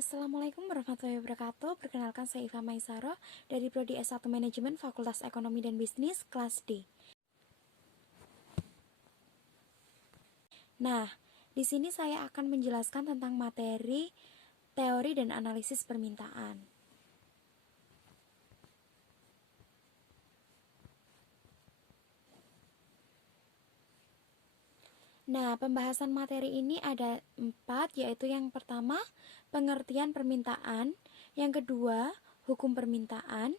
Assalamualaikum warahmatullahi wabarakatuh. Perkenalkan saya Iva Maisaro dari Prodi S1 Manajemen Fakultas Ekonomi dan Bisnis kelas D. Nah, di sini saya akan menjelaskan tentang materi teori dan analisis permintaan. Nah, pembahasan materi ini ada 4, yaitu yang pertama, pengertian permintaan, yang kedua, hukum permintaan,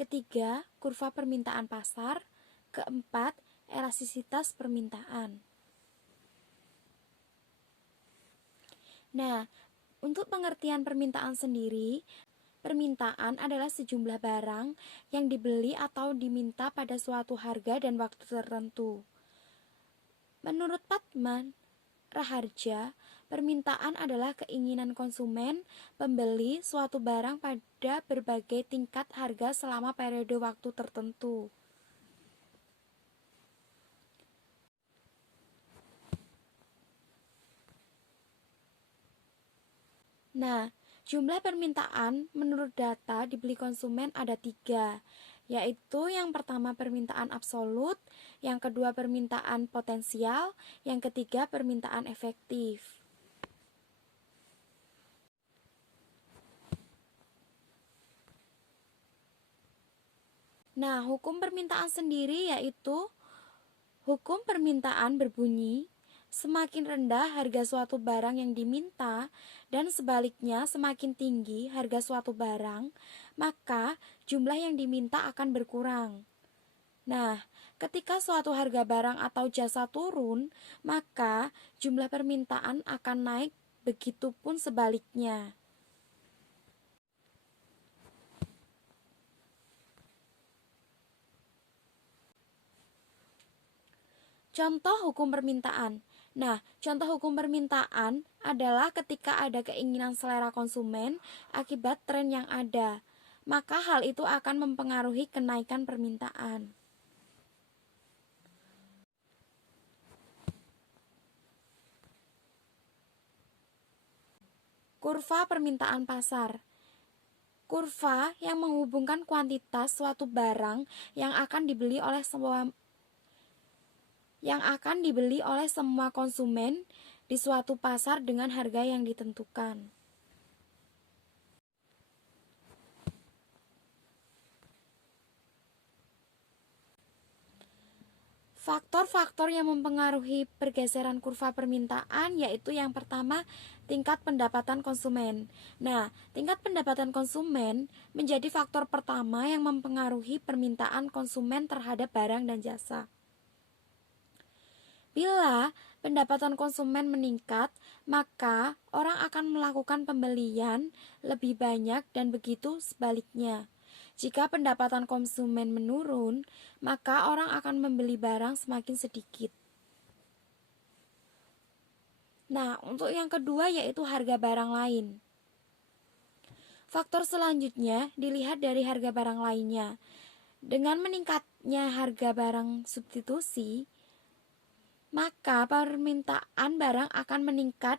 ketiga, kurva permintaan pasar, keempat, elastisitas permintaan. Nah, untuk pengertian permintaan sendiri, permintaan adalah sejumlah barang yang dibeli atau diminta pada suatu harga dan waktu tertentu. Menurut Patman Raharja, permintaan adalah keinginan konsumen pembeli suatu barang pada berbagai tingkat harga selama periode waktu tertentu. Nah, jumlah permintaan menurut data dibeli konsumen ada 3, yaitu yang pertama permintaan absolut, yang kedua permintaan potensial, yang ketiga permintaan efektif. Nah, hukum permintaan sendiri yaitu hukum permintaan berbunyi, semakin rendah harga suatu barang yang diminta dan sebaliknya semakin tinggi harga suatu barang, maka jumlah yang diminta akan berkurang. Nah, ketika suatu harga barang atau jasa turun, maka jumlah permintaan akan naik, begitupun sebaliknya. Contoh hukum permintaan. Nah, contoh hukum permintaan adalah ketika ada keinginan selera konsumen akibat tren yang ada, maka hal itu akan mempengaruhi kenaikan permintaan. Kurva permintaan pasar. Kurva yang menghubungkan kuantitas suatu barang yang akan dibeli oleh semua konsumen di suatu pasar dengan harga yang ditentukan. Faktor-faktor yang mempengaruhi pergeseran kurva permintaan yaitu yang pertama, tingkat pendapatan konsumen. Nah, tingkat pendapatan konsumen menjadi faktor pertama yang mempengaruhi permintaan konsumen terhadap barang dan jasa. Bila pendapatan konsumen meningkat, maka orang akan melakukan pembelian lebih banyak dan begitu sebaliknya. Jika pendapatan konsumen menurun, maka orang akan membeli barang semakin sedikit. Nah, untuk yang kedua yaitu harga barang lain. Faktor selanjutnya dilihat dari harga barang lainnya. Dengan meningkatnya harga barang substitusi, maka permintaan barang akan meningkat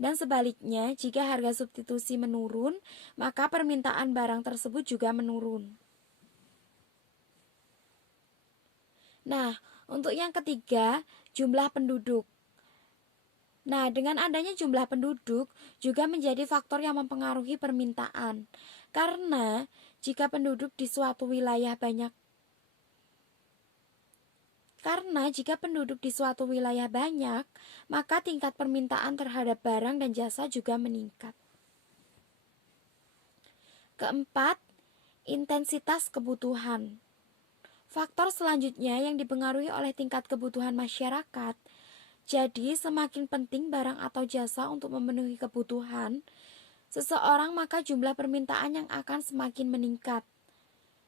dan sebaliknya jika harga substitusi menurun, maka permintaan barang tersebut juga menurun. Nah, untuk yang ketiga, jumlah penduduk. Nah, dengan adanya jumlah penduduk juga menjadi faktor yang mempengaruhi permintaan. Karena jika penduduk di suatu wilayah banyak maka tingkat permintaan terhadap barang dan jasa juga meningkat. Keempat, intensitas kebutuhan. Faktor selanjutnya yang dipengaruhi oleh tingkat kebutuhan masyarakat. Jadi, semakin penting barang atau jasa untuk memenuhi kebutuhan seseorang, maka jumlah permintaan yang akan semakin meningkat.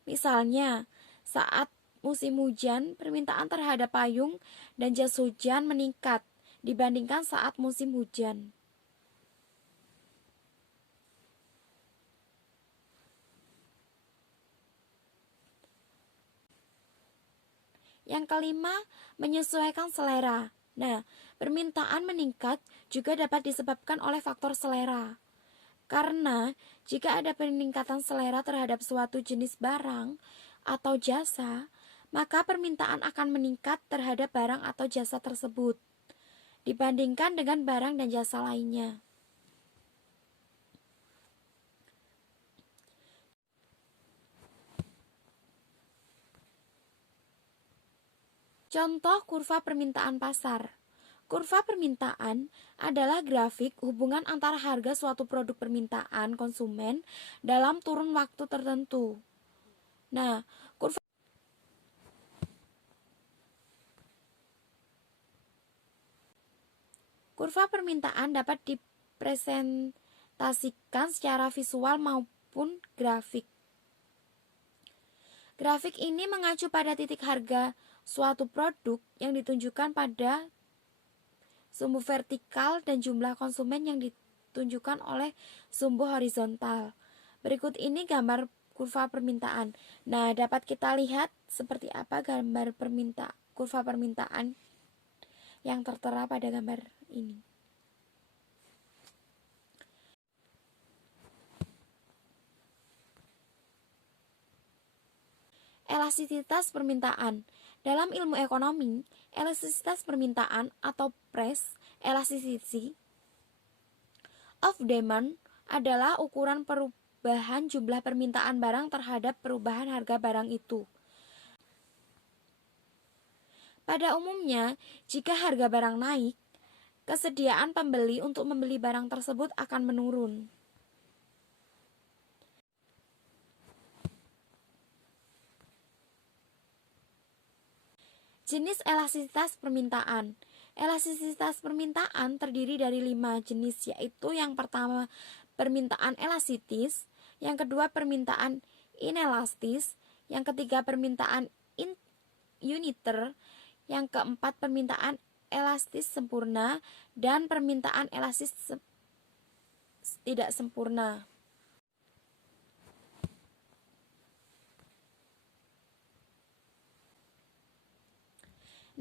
Misalnya, saat musim hujan, permintaan terhadap payung dan jas hujan meningkat dibandingkan saat musim hujan. Yang kelima, menyesuaikan selera. Nah, permintaan meningkat juga dapat disebabkan oleh faktor selera. Karena jika ada peningkatan selera terhadap suatu jenis barang atau jasa, maka permintaan akan meningkat terhadap barang atau jasa tersebut dibandingkan dengan barang dan jasa lainnya. Contoh kurva permintaan pasar. Kurva permintaan adalah grafik hubungan antara harga suatu produk permintaan konsumen dalam kurun waktu tertentu. Nah, kurva permintaan dapat dipresentasikan secara visual maupun grafik. Grafik ini mengacu pada titik harga suatu produk yang ditunjukkan pada sumbu vertikal dan jumlah konsumen yang ditunjukkan oleh sumbu horizontal. Berikut ini gambar kurva permintaan. Nah, dapat kita lihat seperti apa gambar kurva permintaan yang tertera pada gambar ini. Elastisitas permintaan. Dalam ilmu ekonomi, elastisitas permintaan atau price elasticity of demand adalah ukuran perubahan jumlah permintaan barang terhadap perubahan harga barang itu. Pada umumnya, jika harga barang naik, kesediaan pembeli untuk membeli barang tersebut akan menurun. Jenis elastisitas permintaan. Elastisitas permintaan terdiri dari 5 jenis, yaitu yang pertama permintaan elastis, yang kedua permintaan inelastis, yang ketiga permintaan uniter, yang keempat permintaan elastis sempurna, dan permintaan elastis tidak sempurna.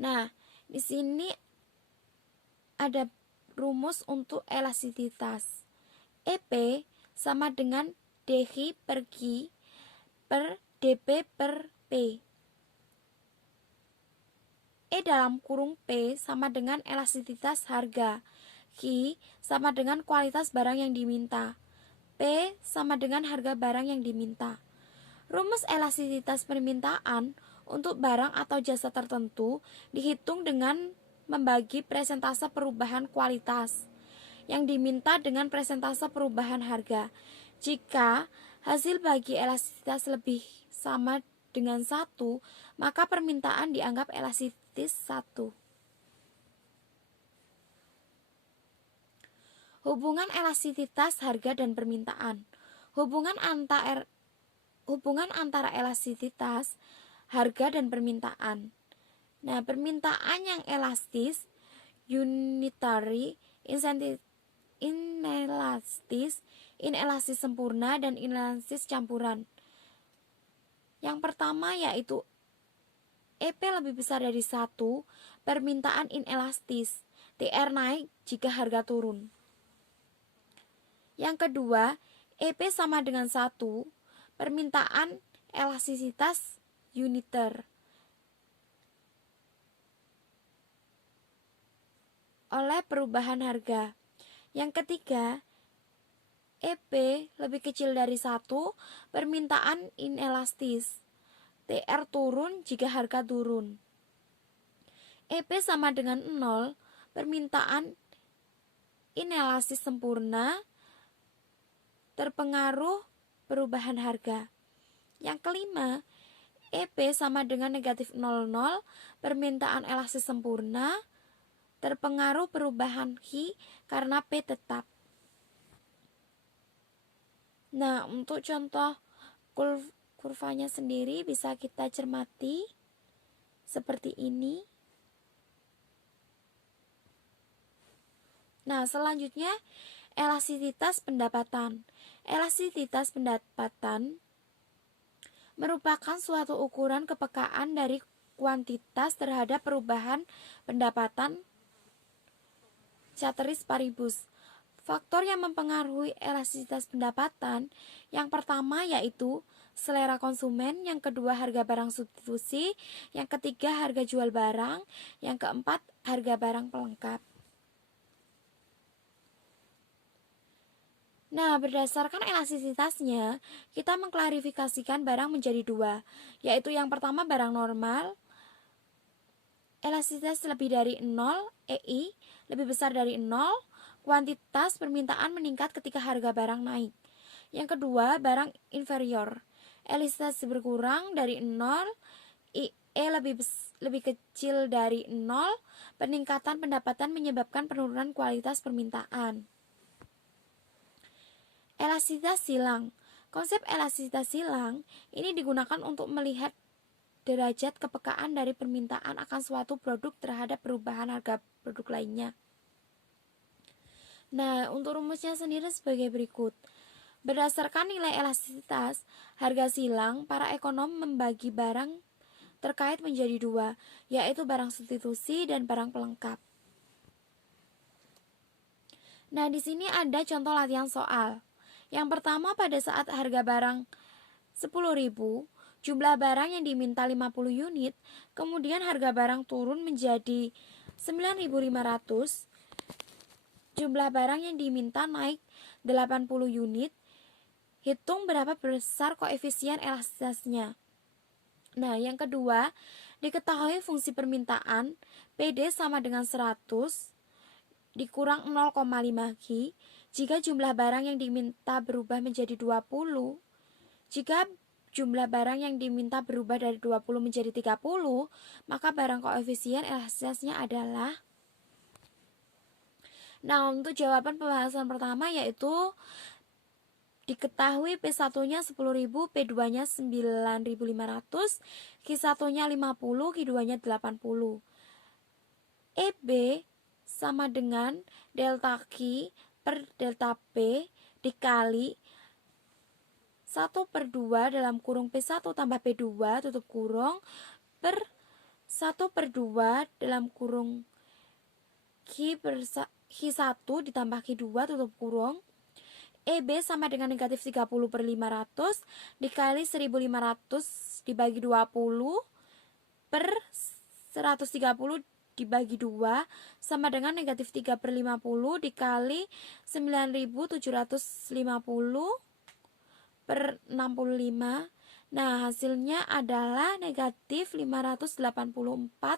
Nah, di sini ada rumus untuk elastisitas. EP sama dengan DH per Q per DP per P. E dalam kurung P sama dengan elastisitas harga. Q sama dengan kualitas barang yang diminta. P sama dengan harga barang yang diminta. Rumus elastisitas permintaan untuk barang atau jasa tertentu dihitung dengan membagi presentase perubahan kualitas yang diminta dengan presentase perubahan harga. Jika hasil bagi elastisitas lebih sama dengan 1, maka permintaan dianggap elastis 1. Hubungan elastisitas harga dan permintaan. Hubungan antara elastisitas harga dan permintaan. Nah, permintaan yang elastis, unitary, inelastis, inelastis sempurna, dan inelastis campuran. Yang pertama yaitu EP lebih besar dari 1, permintaan inelastis, TR naik jika harga turun. Yang kedua, EP sama dengan 1, permintaan elastisitas uniter. Oleh perubahan harga. Yang ketiga, EP lebih kecil dari 1, permintaan inelastis. TR turun jika harga turun. EP sama dengan 0, permintaan inelastis sempurna, terpengaruh perubahan harga. Yang kelima, EP sama dengan negatif 00, permintaan elastis sempurna, terpengaruh perubahan Q karena P tetap. Nah, untuk contoh kurvanya sendiri bisa kita cermati seperti ini. Nah, selanjutnya elastisitas pendapatan. Elastisitas pendapatan merupakan suatu ukuran kepekaan dari kuantitas terhadap perubahan pendapatan ceteris paribus. Faktor yang mempengaruhi elastisitas pendapatan, yang pertama yaitu selera konsumen, yang kedua harga barang substitusi, yang ketiga harga jual barang, yang keempat harga barang pelengkap. Nah, berdasarkan elastisitasnya, kita mengklarifikasikan barang menjadi dua, yaitu yang pertama barang normal, elastisitas lebih dari 0, EI, lebih besar dari 0, kuantitas permintaan meningkat ketika harga barang naik. Yang kedua, barang inferior, elastisitas berkurang dari 0, IE lebih kecil dari 0, peningkatan pendapatan menyebabkan penurunan kualitas permintaan. Elastisitas silang. Konsep elastisitas silang ini digunakan untuk melihat derajat kepekaan dari permintaan akan suatu produk terhadap perubahan harga produk lainnya. Nah, untuk rumusnya sendiri sebagai berikut. Berdasarkan nilai elastisitas, harga silang, para ekonom membagi barang terkait menjadi dua, yaitu barang substitusi dan barang pelengkap. Nah, di sini ada contoh latihan soal. Yang pertama, pada saat harga barang 10.000, jumlah barang yang diminta 50 unit, kemudian harga barang turun menjadi 9.500, jumlah barang yang diminta naik 80 unit, hitung berapa besar koefisien elastisitasnya. Nah, yang kedua, diketahui fungsi permintaan PD sama dengan 100 dikurang 0,5 Q jika jumlah barang yang diminta berubah menjadi 20. Jika jumlah barang yang diminta berubah dari 20 menjadi 30, maka barang koefisien elastisitasnya adalah. Nah, untuk jawaban pembahasan pertama yaitu diketahui P1-nya 10.000, P2-nya 9.500, Q1-nya 50, Q2-nya 80. EB sama dengan delta Q per delta P dikali 1/2 dalam kurung P1 tambah P2 tutup kurung per 1/2 dalam kurung Q1 ditambah Q2 tutup kurung. EB sama dengan negatif 30/500 dikali 1.500 dibagi 20 per 130 dibagi 2 sama dengan negatif 3/50 dikali 9.750 per 65. Nah, hasilnya adalah negatif 584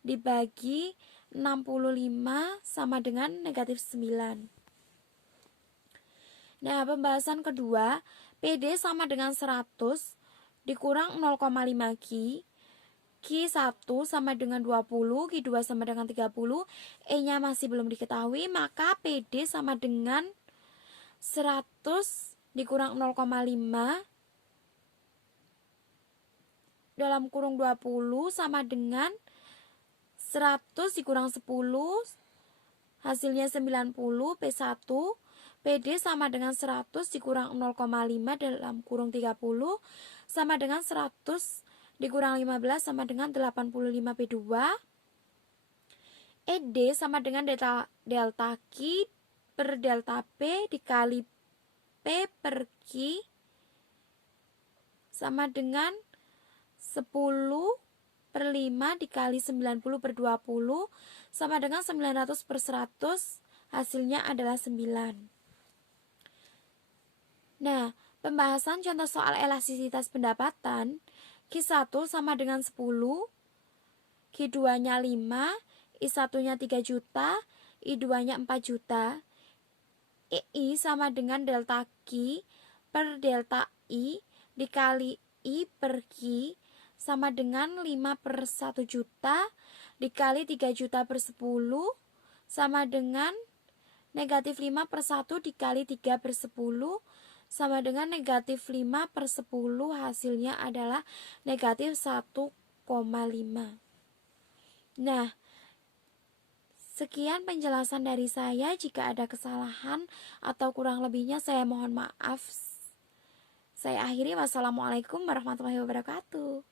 dibagi 65 sama dengan negatif 9. Nah, pembahasan kedua, PD sama dengan 100 dikurang 0,5 Q, Q1 sama dengan 20, Q2 sama dengan 30, E-nya masih belum diketahui, maka PD sama dengan 100 dikurang 0,5 dalam kurung 20 sama dengan 100 dikurang 10, hasilnya 90, P1. PD sama dengan 100 dikurang 0,5 dalam kurung 30 sama dengan 100 dikurang 15 sama dengan 85 P2. ED sama dengan delta Q per delta P dikali P per Q sama dengan 10/5 dikali 90/20 sama dengan 900/100, hasilnya adalah 9. Nah, pembahasan contoh soal elastisitas pendapatan, Q1 sama dengan 10, Q2-nya 5, I1-nya 3 juta, I2-nya 4 juta. I sama dengan delta Q per delta I dikali I per Q sama dengan 5/1 juta dikali 3 juta per 10 sama dengan negatif 5/1 dikali 3/10 sama dengan negatif 5/10, hasilnya adalah negatif 1,5. Nah, sekian penjelasan dari saya. Jika ada kesalahan atau kurang lebihnya saya mohon maaf. Saya akhiri. Wassalamualaikum warahmatullahi wabarakatuh.